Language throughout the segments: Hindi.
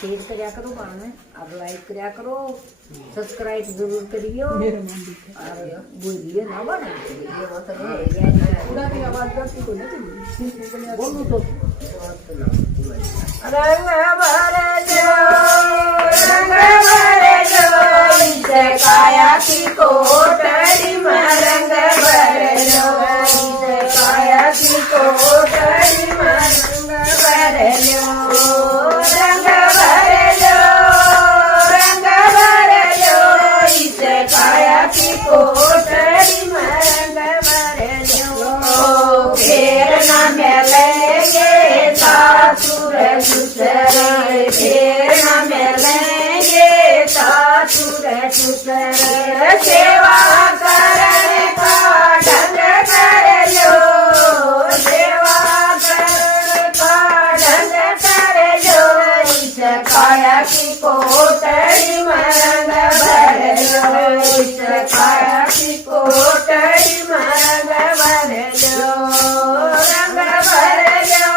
शेयर કર્યા करो बाने और लाइक કર્યા करो सब्सक्राइब जरूर करियो और वीडियो ना बना ये मतलब पूरा की आवाज करती को नहीं बोलू तो रंग भरे जो इसे काया की कोटड़ी में रंग भरे जो इसे काया की कोटड़ी में रंग भरे जो रंग भरे जो इसे काया की कोटड़ी में रंग भरे जो फेर न मिलेंगे सासुर ससुर फेर न मिलेंगे सासुर ससुर सेवा करने का ढंग कर लो सेवा करने का ढंग कर लो इस काया की कोटड़ी में रंग भर लो इस काया की कोटड़ी में रंग भर लो रंग भर लो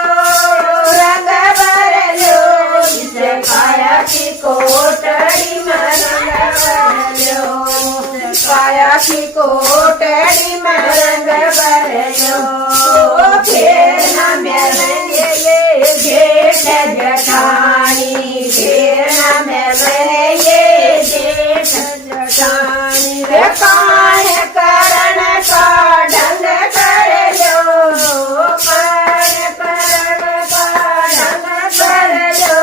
रंग भर लो इस काया की कोटड़ी में रंग भर लो काया की कोटड़ी में रंग भर लो फिर न मिलेंगे ये जेठ जठानी फिर न मिलेंगे जेठ जठानी कान करण का ढंग कर लो कान करण का ढंग कर लो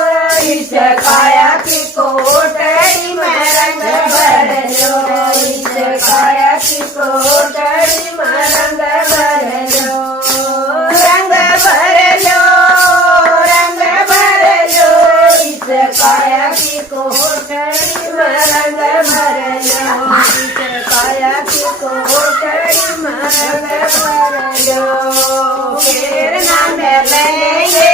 इस काया की कोटड़ी में रंग भर लो इस काया की कोटड़ी में रंग भर लो रंग भर लो रंग भर लो इस काया की कोटड़ी में रंग भर लो इस काया की कोटड़ी में रंग भर लो फिर न मिलेंगे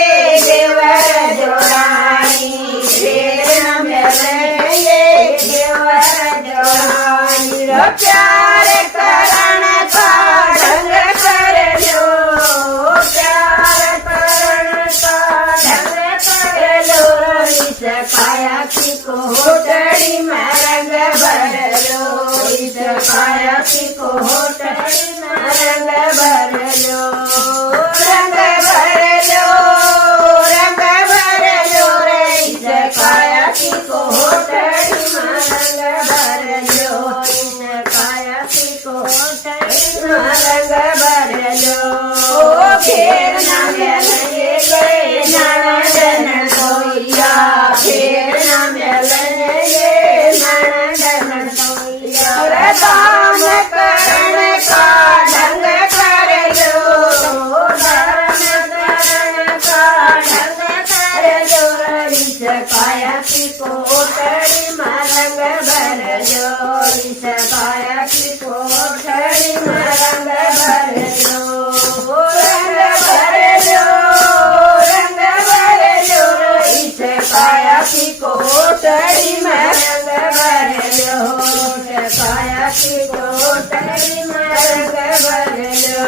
देवर जोड़ानी फिर न मिलेंगे देवर जोड़ानी प्यार करण का ढंग कर लो प्यार करण का ढंग कर लो इस काया की कोटड़ी में रंग भर लो इस काया की कोटड़ी में रंग भर लो रंग भर लो रंग भर लो रे इस काया की कोटड़ी में रंग भर लो इस काया की कोटड़ी में रंग भर लो फिर न मिलेंगे ननदन कोइया फिर न मिलेंगे ननदन कोइया दान करण का ढंग कर लो दान करण का ढंग कर लो इस काया की कोटड़ी में रंग भर लो इस काया की कोटड़ी में रंग भर लो रंग भर लो रंग भर लो इस काया की कोटड़ी में रंग भर लो काया की कोटड़ी में रंग भर लो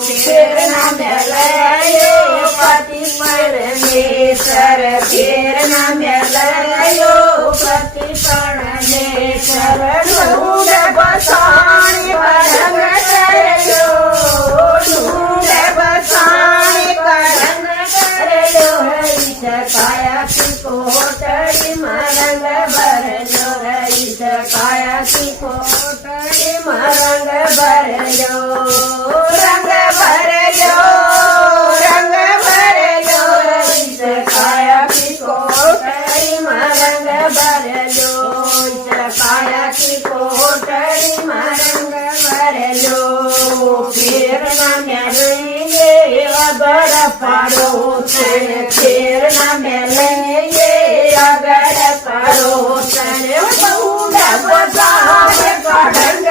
फिर न मिलेंगे पति परमेश्वर फिर न मिलेंगे पति परमेश्वर ढूंढ बसाने का ढंग कर लो ढूंढ बसाने का ढंग कर लो इस काया की कोटड़ी में रंग भर लो इस काया की कोटड़ी में रंग भर लो रंग भर लो रंग भर लो इस काया की कोटड़ी में रंग भर लो इस काया की कोटड़ी में रंग भर लो फिर न मिलेंगे अगर पड़ोसन फिर न मिलेंगे अगर पड़ोसन ढूंढ बसाने का ढंग